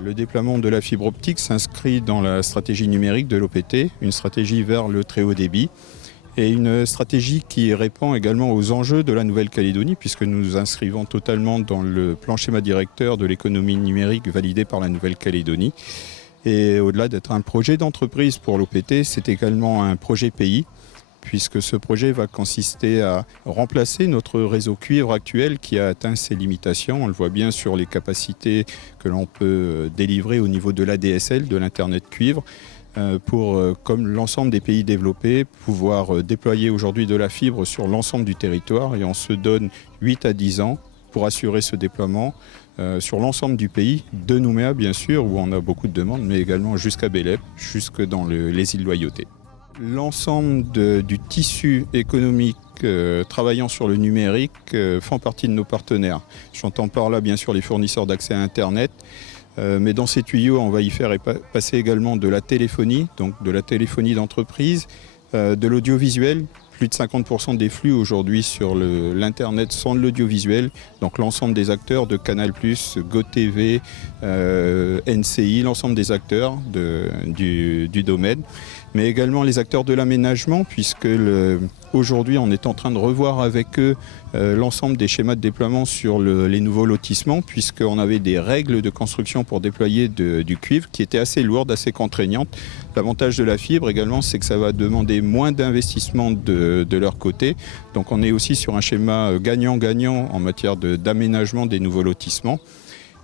Le déploiement de la fibre optique s'inscrit dans la stratégie numérique de l'OPT, une stratégie vers le très haut débit et une stratégie qui répond également aux enjeux de la Nouvelle-Calédonie puisque nous nous inscrivons totalement dans le plan schéma directeur de l'économie numérique validé par la Nouvelle-Calédonie. Et au-delà d'être un projet d'entreprise pour l'OPT, c'est également un projet pays puisque ce projet va consister à remplacer notre réseau cuivre actuel qui a atteint ses limitations. On le voit bien sur les capacités que l'on peut délivrer au niveau de l'ADSL, de l'Internet cuivre, pour, comme l'ensemble des pays développés, pouvoir déployer aujourd'hui de la fibre sur l'ensemble du territoire. Et on se donne 8 à 10 ans pour assurer ce déploiement sur l'ensemble du pays, de Nouméa bien sûr, où on a beaucoup de demandes, mais également jusqu'à Bélep, jusque dans les îles Loyauté. L'ensemble du tissu économique travaillant sur le numérique font partie de nos partenaires. J'entends par là bien sûr les fournisseurs d'accès à Internet, mais dans ces tuyaux on va y faire passer également de la téléphonie, donc de la téléphonie d'entreprise, de l'audiovisuel. Plus de 50% des flux aujourd'hui sur l'Internet sont de l'audiovisuel, donc l'ensemble des acteurs de Canal+, GoTV, NCI, l'ensemble des acteurs du domaine, mais également les acteurs de l'aménagement, puisque aujourd'hui on est en train de revoir avec eux l'ensemble des schémas de déploiement sur les nouveaux lotissements, puisqu'on avait des règles de construction pour déployer du cuivre qui étaient assez lourdes, assez contraignantes. L'avantage de la fibre également, c'est que ça va demander moins d'investissement de leur côté. Donc on est aussi sur un schéma gagnant-gagnant en matière d'aménagement des nouveaux lotissements.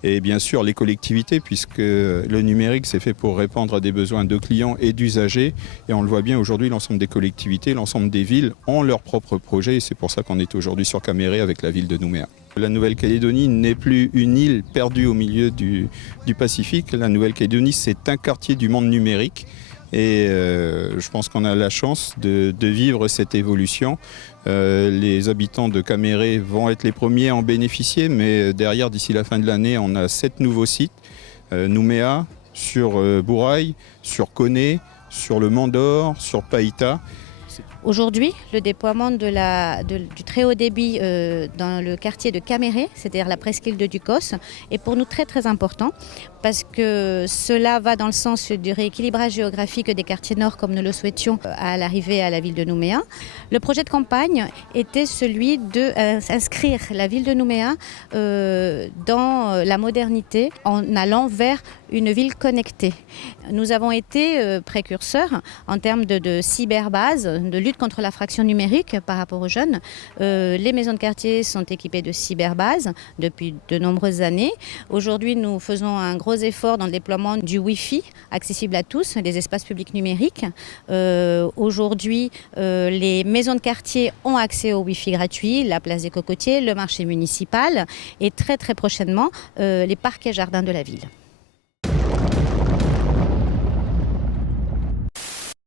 Et bien sûr les collectivités, puisque le numérique c'est fait pour répondre à des besoins de clients et d'usagers. Et on le voit bien aujourd'hui, l'ensemble des collectivités, l'ensemble des villes ont leurs propres projets. Et c'est pour ça qu'on est aujourd'hui sur Caméré avec la ville de Nouméa. La Nouvelle-Calédonie n'est plus une île perdue au milieu du Pacifique. La Nouvelle-Calédonie, c'est un quartier du monde numérique. Et je pense qu'on a la chance de vivre cette évolution. Les habitants de Caméré vont être les premiers à en bénéficier, mais derrière, d'ici la fin de l'année, on a 7 nouveaux sites. Nouméa, sur Bourail, sur Koné, sur le Mont d'Or, sur Païta. Aujourd'hui, le déploiement du très haut débit dans le quartier de Caméré, c'est-à-dire la presqu'île de Ducos, est pour nous très très important parce que cela va dans le sens du rééquilibrage géographique des quartiers nord comme nous le souhaitions à l'arrivée à la ville de Nouméa. Le projet de campagne était celui d'inscrire la ville de Nouméa dans la modernité en allant vers une ville connectée. Nous avons été précurseurs en termes de cyberbase, de lutte contre la fraction numérique par rapport aux jeunes. Les maisons de quartier sont équipées de cyberbases depuis de nombreuses années. Aujourd'hui, nous faisons un gros effort dans le déploiement du Wi-Fi accessible à tous, des espaces publics numériques. Aujourd'hui, les maisons de quartier ont accès au Wi-Fi gratuit, la place des Cocotiers, le marché municipal et très très prochainement les parcs et jardins de la ville.